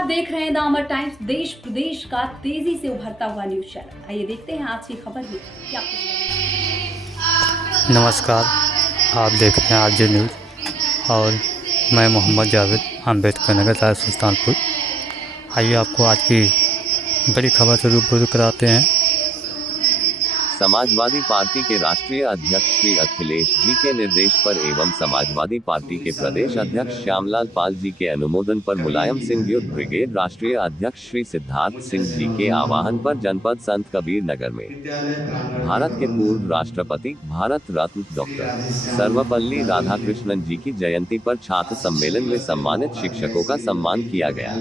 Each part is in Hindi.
आप देख रहे हैं द अमर टाइम्स, देश प्रदेश का तेजी से उभरता हुआ न्यूज चैनल। आइए देखते हैं आज की खबर में क्या कुछ है। नमस्कार, आप देख रहे हैं आरजे न्यूज़ और मैं मोहम्मद जावेद, अम्बेडकर नगर, राय सुल्तानपुर। आइए आपको आज की बड़ी खबर से रूबरू कराते हैं। समाजवादी पार्टी के राष्ट्रीय अध्यक्ष श्री अखिलेश जी के निर्देश पर एवं समाजवादी पार्टी के प्रदेश अध्यक्ष श्यामलाल पाल जी के अनुमोदन पर मुलायम सिंह युद्ध ब्रिगेड राष्ट्रीय अध्यक्ष श्री सिद्धार्थ सिंह जी के आह्वान पर जनपद संत कबीर नगर में भारत के पूर्व राष्ट्रपति भारत रत्न डॉक्टर सर्वपल्ली राधाकृष्णन जी की जयंती पर छात्र सम्मेलन में सम्मानित शिक्षकों का सम्मान किया गया,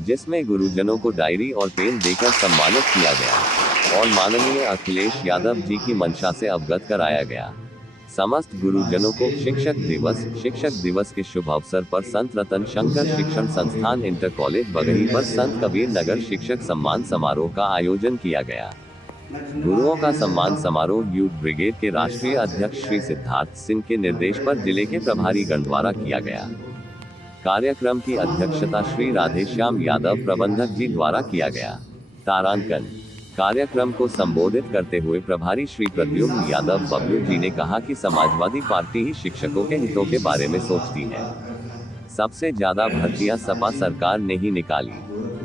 जिसमें गुरुजनों को डायरी और पेन देकर सम्मानित किया गया और माननीय अखिलेश यादव जी की मंशा से अवगत कराया गया। समस्त गुरुजनों को शिक्षक दिवस के शुभ अवसर पर संत रतन शंकर शिक्षण संस्थान इंटर कॉलेज बगही पर संत कबीर नगर शिक्षक सम्मान समारोह का आयोजन किया गया। गुरुओं का सम्मान समारोह यूथ ब्रिगेड के राष्ट्रीय अध्यक्ष श्री सिद्धार्थ सिंह के निर्देश पर जिले के प्रभारी गण द्वारा किया गया। कार्यक्रम की अध्यक्षता श्री राधेश्याम यादव प्रबंधक जी द्वारा किया गया। तारांकन कार्यक्रम को संबोधित करते हुए प्रभारी श्री प्रद्युम्न यादव बबलू जी ने कहा कि समाजवादी पार्टी ही शिक्षकों के हितों के बारे में सोचती है। सबसे ज्यादा भर्तियां सपा सरकार ने ही निकाली।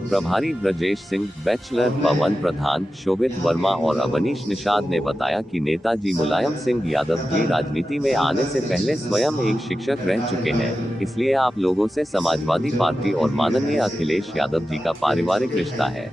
प्रभारी ब्रजेश सिंह, बैचलर पवन प्रधान, शोभित वर्मा और अवनीश निषाद ने बताया कि नेताजी मुलायम सिंह यादव जी राजनीति में आने से पहले स्वयं एक शिक्षक रह चुके हैं, इसलिए आप लोगों से समाजवादी पार्टी और माननीय अखिलेश यादव जी का पारिवारिक रिश्ता है।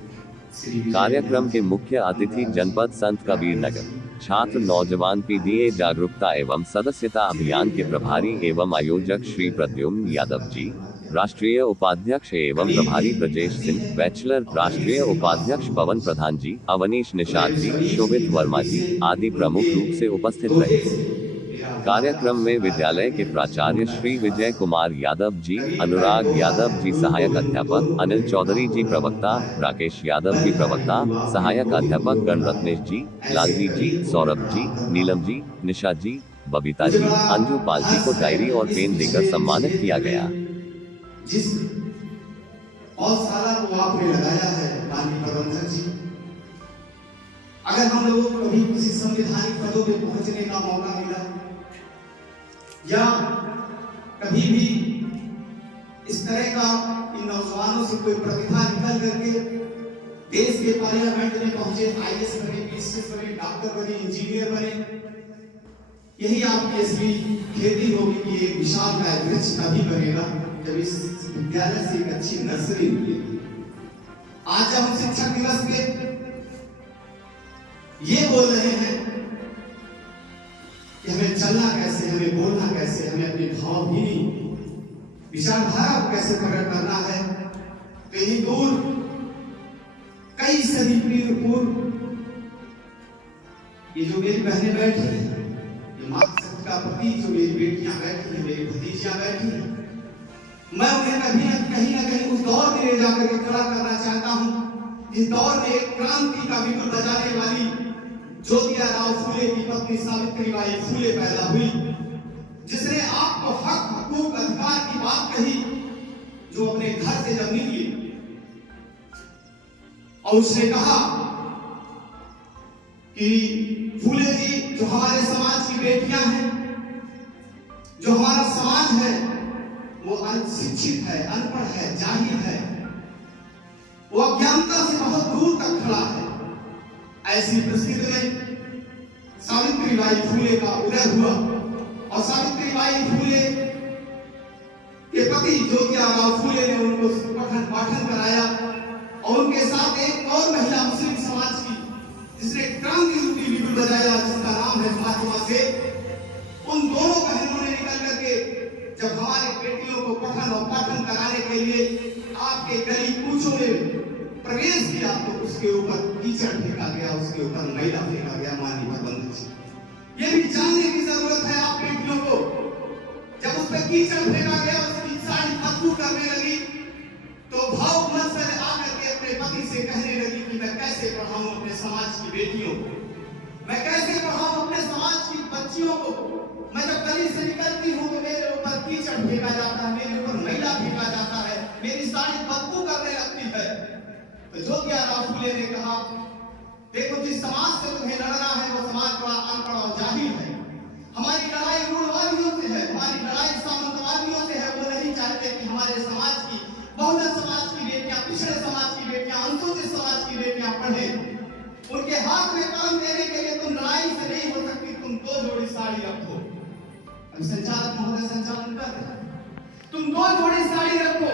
कार्यक्रम के मुख्य अतिथि जनपद संत कबीर नगर छात्र नौजवान पीडीए जागरूकता एवं सदस्यता अभियान के प्रभारी एवं आयोजक श्री प्रद्युम्न यादव जी, राष्ट्रीय उपाध्यक्ष एवं प्रभारी ब्रजेश सिंह, बैचलर राष्ट्रीय उपाध्यक्ष पवन प्रधान जी, अवनीश निषाद जी, शोभित वर्मा जी आदि प्रमुख रूप से उपस्थित रहे। कार्यक्रम में विद्यालय के प्राचार्य श्री विजय कुमार यादव जी, अनुराग यादव जी सहायक अध्यापक, अनिल चौधरी जी प्रवक्ता, राकेश यादव जी प्रवक्ता, सहायक अध्यापक गण रत्नेश जी, लालजी जी, सौरभ जी, नीलम जी, निशा जी, बबीता जी, अंजू पाल जी को डायरी और पेन देकर सम्मानित किया गया। जिस और सारा को आपने लगाया है माननीय प्रबंधक जी, अगर हम लोगों को कभी किसी संवैधानिक पदों पे पहुंचने का मौका मिला या कभी भी इस तरह का इन नौजवानों से कोई प्रतिभा निकल करके देश के पार्लियामेंट में पहुंचे, आईएएस बने, पीसीएस बने, डॉक्टर बने, इंजीनियर बने, यही आपकी असली खेती होगी कि एक विशाल वृक्ष तभी बनेगा जब इस विद्यालय से एक अच्छी नर्सरी मिलेगी। आज जब हम शिक्षक दिवस पे ये बोल रहे हैं कि हमें चलना कैसे, हमें बोलना कैसे, हमें अपने भावभीनी विचारधारा को कैसे प्रकट करना है, तो यही दूर कई सदी पूर्व ये जो मेरी बहनें बैठी हैं, ये मातृशक्ति का प्रतीक जो मेरी बेटियां बैठी हैं, मेरी भतीजियां बैठी हैं, मैं उन्हें कहीं ना कहीं उस दौर में ले जाकर के खड़ा करना चाहता हूं जिस दौर में एक क्रांति का बिगुल बजाने वाली ज्योतिराव फूले की पत्नी सावित्रीबाई फूले पैदा हुई, जिसने आपको हक, हकूक, अधिकार की बात कही, जो अपने घर से जब निकली और उसने कहा कि फूले जी जो हमारे समाज की बेटियां हैं, जो हमारा समाज है वो अशिक्षित है, अनपढ़ है, जाहिल है, वो अज्ञानता से बहुत दूर तक खड़ा है। ऐसी परिस्थिति में सावित्रीबाई फूले का उदय हुआ और सावित्रीबाई फूले के पति ज्योतिराव फूले ने उनको पठन पाठन कराया और उनके साथ एक और महिला मुस्लिम समाज की जिसने क्रांति रूपी बिगुल बजाया, जिसका नाम है फातिमा शेख। उन दोनों बहनों ने निकल करके जब हमारे बेटियों को पठन और पाठन कराने के लिए आपके गली कूचों में प्रवेश किया तो उसके ऊपर कीचड़ फेंका गया, उसके ऊपर मैला फेंका गया। माननीय प्रबंधक जी, ये भी जानने की जरूरत है आप बेटियों को, जब उस पर कीचड़ फेंका गया, उसकी साड़ी बदबू करने लगी तो भाव मन से आकर के अपने पति से कहने लगी कि मैं कैसे पढ़ाऊं अपने समाज की बेटियों को, मैं कैसे पढ़ाऊं अपने समाज की बच्चियों को। मैं जब गली से निकलती हूँ तो मेरे ऊपर कीचड़ फेंका जाता है, मेरे ऊपर मैला फेंका जाता है, मेरी साड़ी बदबू करने लगती है। तो ज्योतिराव फूले ने कहा, देखो जिस समाज से तुम्हें लड़ना है वो समाज बड़ा अनपढ़ और जाहिल है। हमारी लड़ाई रूढ़वादियों से है, हमारी लड़ाई सामंतवादियों से है। वो नहीं चाहते कि हमारे समाज की, बहुजन समाज की बेटियां, पिछड़े समाज की बेटियां, अनुसूचित समाज की बेटियां पढ़े। उनके हाथ में कलम देने के लिए तुम लड़ाई से नहीं हो सकती, तुम 2 जोड़ी साड़ी रखो। संचालक महोदय संचालन कर रहे हैं, तुम 2 जोड़ी साड़ी रखो,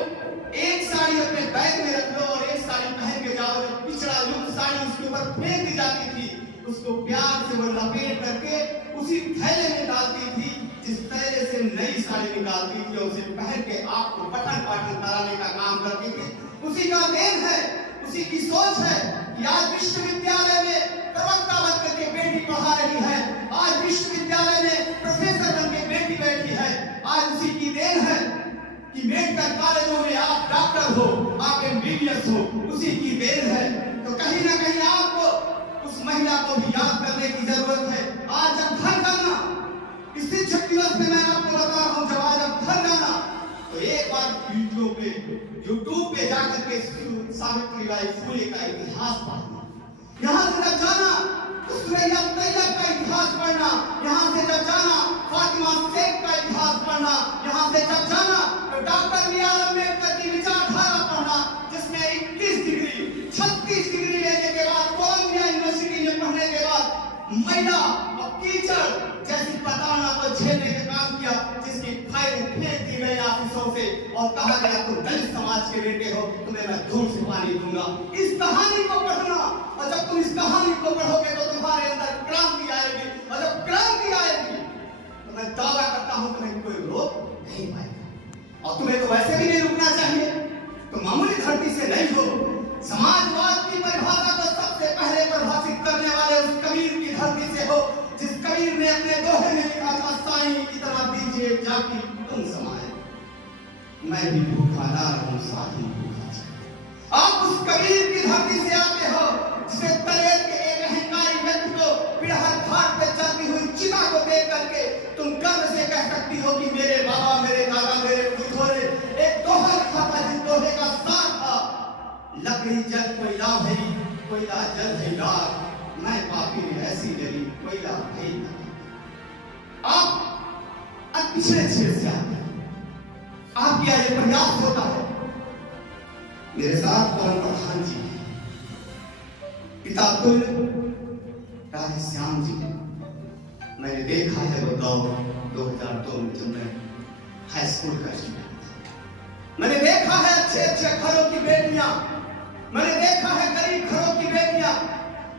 एक साड़ी अपने बैग में रख लो और एक साड़ी पहन के जाओ। जब पिछड़ा युक्त साड़ी उसके ऊपर फेंक दी जाती थी, उसको प्यार से वो लपेट करके उसी थैले में डालती थी जिस थैले से नई साड़ी निकालती थी और उसे पहन के आपको पठन पाठन कराने का काम करती थी। उसी का देन है, उसी की सोच है कि आज विश्वविद्यालय में प्रवक्ता बन करके बेटी पढ़ा रही है, आज विश्वविद्यालय में प्रोफेसर बन के बेटी बैठी है। आज उसी की देन है कि मेडिकल कॉलेजों में आप डॉक्टर हो, आप एमबीबीएस हो, उसी की देन है। तो कहीं ना कहीं आपको उस महिला को भी याद करने की जरूरत है। आज जब घर जाना, इस शिक्षक दिवस पे मैं आपको बता रहा हूँ, जब आज आप घर जाना तो एक बार यूट्यूब पे जाकर के सावित्रीबाई फूले का इतिहास पढ़ना। यहाँ से जब जाना तो सुरैया तैयब का इतिहास पढ़ना, यहाँ से जब जाना फातिमा शेख का इतिहास पढ़ना, यहाँ से जब जाना तो डॉक्टर बी आर अम्बेडकर की विचारधारा पढ़ना, जिसमें 21 डिग्री 36 डिग्री लेने के बाद कोलंबिया यूनिवर्सिटी में पढ़ने के बाद महिला और कीचड़ जैसी प्रताड़ना को झेलने का काम किया, जिसकी फाइलें फेंक दी गई ऑफिसों से और कहा गया तुम दलित समाज के बेटे हो, तुम्हें मैं दूर से पानी दूंगा। इस कहानी को पढ़ना, और जब तुम इस कहानी को पढ़ोगे तो तुम्हारे अंदर क्रांति आएगी, और जब क्रांति आएगी तो मैं दावा करता हूं तुम्हें कोई रोक नहीं पाएगा। और तुम्हें तो वैसे भी नहीं रुकना चाहिए, तो मामूली धरती से नहीं हो। समाजवाद की परिभाषा को सबसे पहले परिभाषित करने वाले उस कबीर की धरती से हो, जिस कबीर ने अपने दोहे में लिखा था, साईं इतना दीजिए जाकी तुम समाए, मैं भी भूखा ना रहूं साथ ही भूखा। आप उस कबीर की धरती से आते हो, जिसे तलेर के एक अहंकारी व्यक्ति को पिड़हर घाट पे चलती हुई चिता को देख करके तुम गर्व से कह सकती हो कि मेरे बाबा, मेरे दादा, मेरे बुजुर्ग एक दोहा लिखा था, जिस दोहे का सार था, लकड़ी जल कोयला भई, कोयला जल भई राख, मैं पापी ऐसी जली, कोयला भई ना। आप पिछले क्षेत्र से आते हैं, आपके यहाँ ये प्रयास होता है। मेरे साथ परम प्रधान जी, पिता तुल्य राधे श्याम जी, मैंने देखा है वो दौर 2002 में जब मैं हाई स्कूल का स्टूडेंट था। मैंने देखा है अच्छे अच्छे घरों की बेटियां, मैंने देखा है गरीब घरों की बेटियां,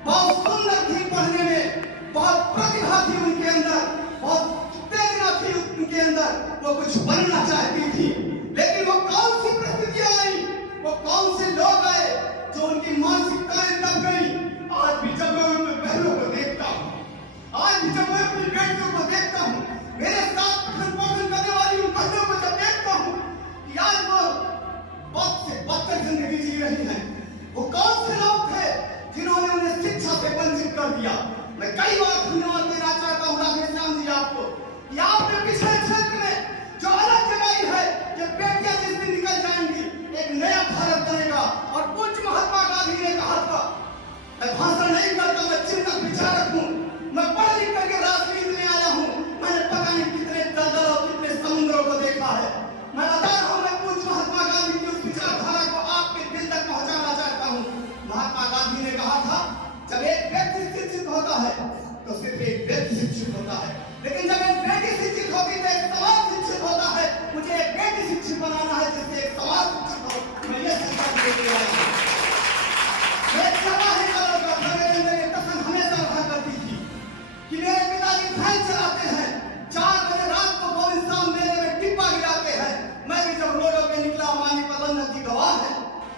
बहुत सुंदर थी पढ़ने में, बहुत प्रतिभा थी उनके अंदर, बहुत उत्तेजना थी उनके अंदर, वो कुछ बनना चाहती थी। लेकिन वो कौन सी परिस्थितियां आई, वो कौन से लोग आए जो उनकी मानसिकताएं दब गई। आज भी जब मैं उन बहनों को देखता हूँ, आज भी जब मैं अपनी बेटियों को देखता हूँ, मेरे साथ पठन पाठन करने वाली उन बहनों को जब देखता हूँ कि आज वो बहुत से बदतर जिंदगी जी रही है, वो कौन से लोग थे जिन्होंने उन्हें शिक्षा से वंचित कर दिया। मैं कई बार धन्यवाद देना चाहता हूँ राधेश्याम जी आपको कि आपने पिछले क्षेत्र में जो अलग जगाई है कि बेटियां जिस दिन निकल जाएंगी एक नया भारत बनेगा। और पूज्य महात्मा गांधी ने कहा था, मैं भाषण नहीं करता, मैं चिंतक विचारक हूँ, मैं पढ़ लिख करके राजनीति में आया हूँ, मैंने पता नहीं कितने दलदल और कितने समुद्रों को देखा है। मैं बता रहा हूँ, मैं पूज्य महात्मा गांधी की उस विचारधारा को आपके दिल तक पहुंचाना चाहता हूँ। महात्मा गांधी ने कहा था, जब एक व्यक्ति शिक्षित होता है तो सिर्फ एक व्यक्ति शिक्षित होता है, लेकिन जब एक बेटी शिक्षित होती तो एक समाज शिक्षित होता है। मुझे एक बेटी शिक्षित बनाना है जिससे एक समाज शिक्षित हो। मैं ये शिक्षा देने आया हूँ। मैं जवाहर लाल नेहरू मेरे कसम हमेशा रखा करती थी कि मेरे पिताजी फैन चलाते हैं, 4 बजे रात को गोविंद शाम मेले में टिप्पा गिराते हैं। मैं भी जब रोडों पे निकला, माननीय प्रबंधक जी गवाह है,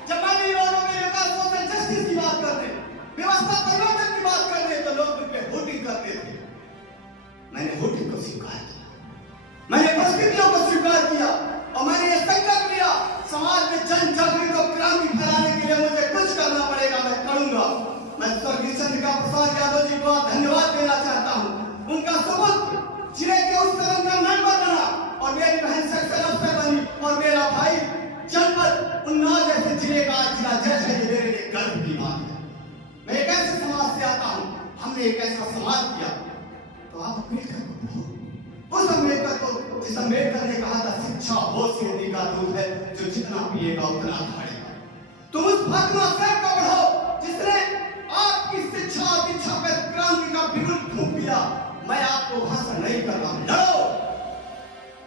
जब मैं भी रोडों पे निकला सोशल जस्टिस की बात करने, व्यवस्था परिवर्तन की बात करने, तो लोग मुझ पे वोटिंग करते थे। मैंने वोटिंग को स्वीकार किया, मैंने परिस्थितियों को स्वीकार किया और मैंने ये संकल्प लिया, समाज में जन जागृति और क्रांति फैलाने के लिए मुझे कुछ करना पड़ेगा, मैं करूंगा। मैं स्वर्गीय चंद्रिका प्रसाद यादव जी को धन्यवाद देना चाहता हूँ। उनका सबूत जिले के उस सदन का मेंबर बना और मेरी बहन सेक्टर अफसर बनी और मेरा भाई जनपद उन्नाव जैसे जिले का आज जिला जज है, ये मेरे लिए गर्व की बात है। मैं एक ऐसे समाज से आता हूँ, हमने एक ऐसा समाज किया। तो आप अम्बेडकर को, उस अम्बेडकर को जिस अम्बेडकर ने कहा था शिक्षा वो सीढ़ी का दूध है, जो जितना पिएगा उतना खाएगा। तुम उस महात्मा